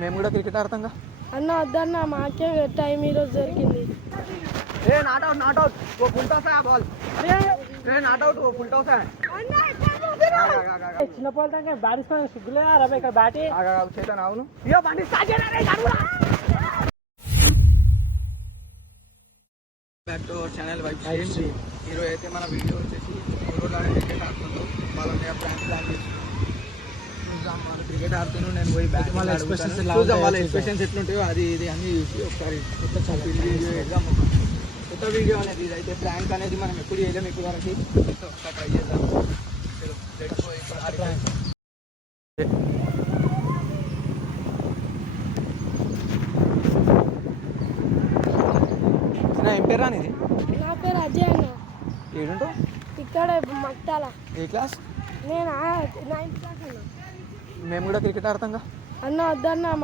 మేము కూడా క్రికెట్ ఆడతాంగా. అన్న వద్దన్న మాకే టైం ఈరోజు దొరికింది. ఏ నాట్ అవుట్ నాట్ అవుట్ वो फुल टॉस है बॉल ए నాట్ అవుట్ वो फुल टॉस है చిన్న బాల్ దాకా బారిస్ పైన సిగ్గులేదా రా ఇక్కడ బ్యాట్ చేతన్ అవును ఇయో బండి స్టార్ట్ చేయరా రే జరుగురా back to our channel vibe stage. ఈరోజు అయితే మన వీడియో వచ్చేసి ఊరోళ్ళ క్రికెట్ ఆడుతున్నాం. వాళ్ళని ప్లాన్ చేసి చూద్దాం వాళ్ళు క్రికెట్ ఆడుతున్నాం. నేను పోయి బ్యాట్ చూద్దాం వాళ్ళ ఎక్స్ప్రెషన్స్ ఎట్లుంటాయో అది ఇది అన్ని చూసి ఒకసారి వీడియో వేద్దాం. కొత్త వీడియో అనేది ఇదైతే ప్రాంక్ అనేది మనం ఎప్పుడు చేయలేము ఇప్పుడు వరకు. ఒకసారి ట్రై చేద్దాం. ఏం పేరు రానిది? నా పేరు అజయ్ అన్న. ఏడుంటావు? ఇక్కడ మక్తాల. ఏ క్లాస్? నేను 9th క్లాస్ అన్న. మేము కూడా క్రికెట్ ఆడతాంగా. అన్న వద్దన్న